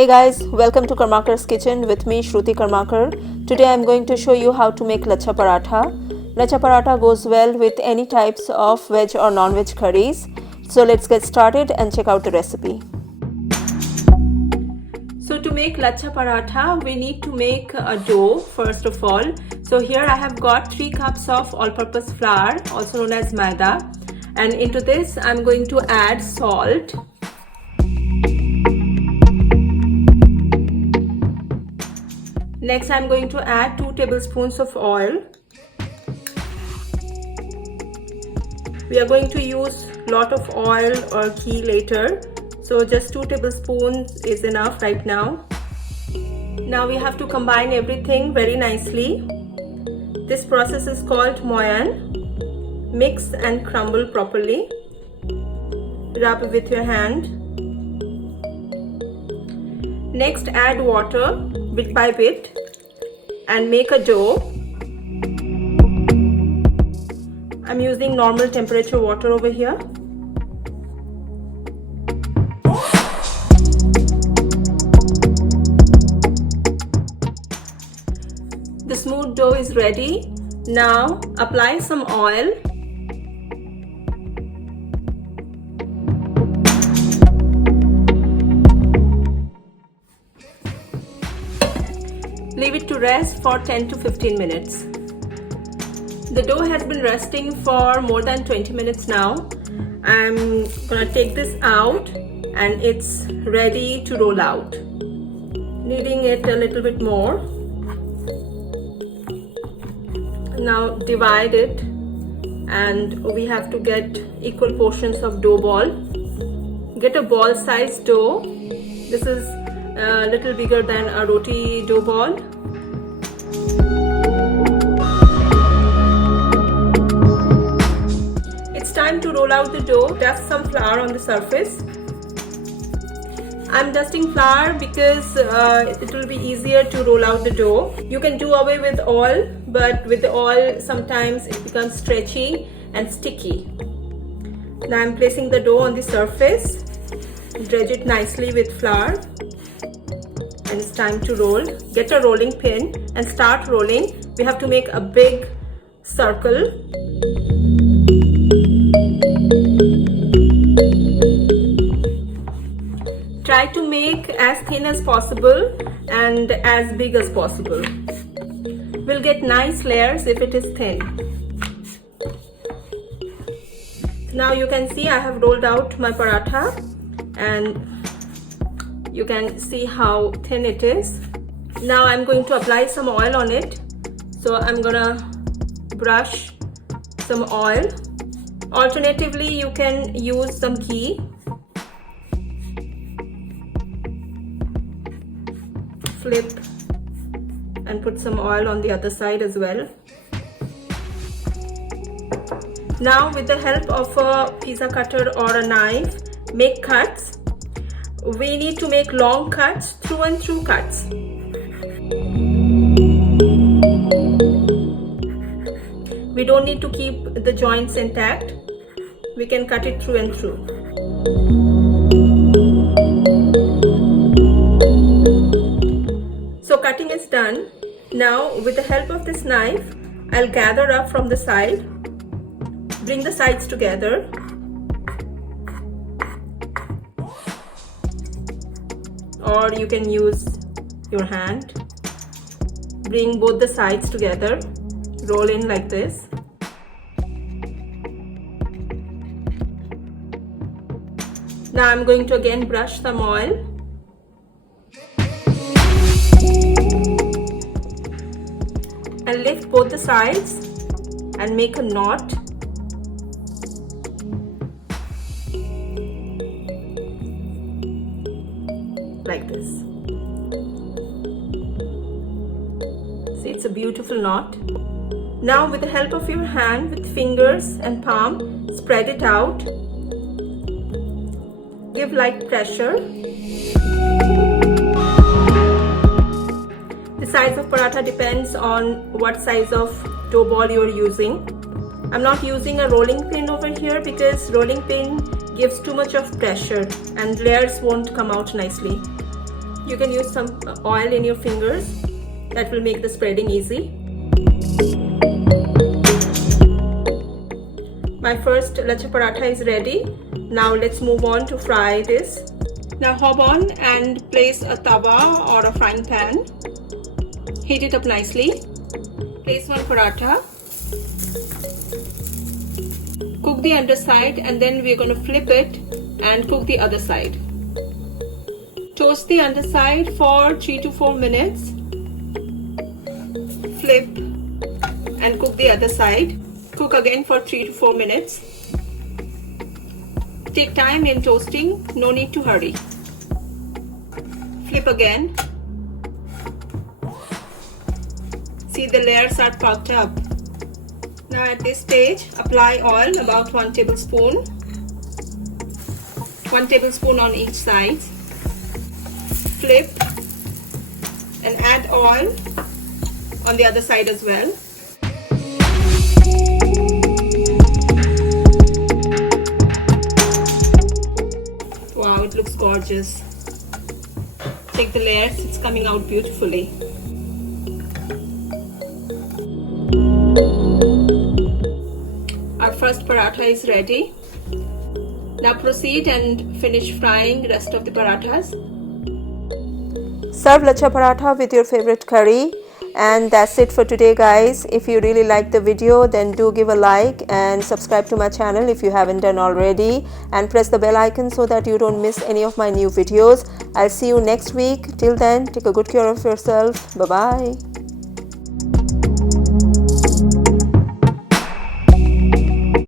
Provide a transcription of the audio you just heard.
Hey guys, welcome to Karmakar's Kitchen with me Shruti Karmakar. Today I am going to show you how to make lachha paratha. Lachha paratha goes well with any types of veg or non-veg curries. So let's get started and check out the recipe. So to make lachha paratha, we need to make a dough first of all. So here I have got 3 cups of all-purpose flour, also known as maida. And into this I am going to add salt. Next, I am going to add 2 tablespoons of oil. We are going to use lot of oil or ghee later, so just 2 tablespoons is enough right now. Now we have to combine everything very nicely. This process is called moyan. Mix and crumble properly. Rub with your hand. Next, add water bit by bit and make a dough. I'm using normal temperature water over here. The smooth dough is ready. Now apply some oil. Leave it to rest for 10 to 15 minutes. The dough has been resting for more than 20 minutes now. I'm gonna take this out and it's ready to roll out. Kneading it a little bit more. Now divide it and we have to get equal portions of dough ball. Get a ball sized dough. This is a little bigger than a roti dough ball. It's time to roll out the dough. Dust some flour on the surface. I'm dusting flour because it will be easier to roll out the dough. You can do away with oil, but with the oil sometimes it becomes stretchy and sticky. Now I'm placing the dough on the surface. Dredge it nicely with flour. And it's time to roll. Get a rolling pin and start rolling. We have to make a big circle. Try to make as thin as possible and as big as possible. We'll get nice layers if it is thin. Now you can see I have rolled out my paratha and you can see how thin it is. Now I'm going to apply some oil on it. So I'm gonna brush some oil. Alternatively, you can use some ghee. Flip and put some oil on the other side as well. Now with the help of a pizza cutter or a knife, make cuts. We need to make long cuts, through and through cuts. We don't need to keep the joints intact. We can cut it through and through. So cutting is done. Now with the help of this knife, I'll gather up from the side. Bring the sides together. Or you can use your hand. Bring both the sides together. Roll in like this. Now I'm going to again brush some oil. And lift both the sides and make a knot. Like this. See, it's a beautiful knot. Now with the help of your hand with fingers and palm, spread it out. Give light pressure. The size of paratha depends on what size of dough ball you are using. I'm not using a rolling pin over here because rolling pin gives too much of pressure and layers won't come out nicely. You can use some oil in your fingers. That will make the spreading easy. My first lachha paratha is ready. Now let's move on to fry this. Now hob on and place a tawa or a frying pan. Heat it up nicely. Place one paratha. Cook the underside and then we're going to flip it and cook the other side. Toast the underside for 3 to 4 minutes. Flip and cook the other side. Cook again for 3 to 4 minutes. Take time in toasting, no need to hurry. Flip again. See, the layers are puffed up. Now at this stage, apply oil, about 1 tablespoon. 1 tablespoon on each side. Flip and add oil on the other side as well. Wow, it looks gorgeous. Check the layers, it's coming out beautifully. Our first paratha is ready. Now proceed and finish frying the rest of the parathas. Serve lachha paratha with your favorite curry. And that's it for today, guys. If you really like the video, then do give a like and subscribe to my channel if you haven't done already, and press the bell icon so that you don't miss any of my new videos. I'll see you next week. Till then, take a good care of yourself. Bye bye.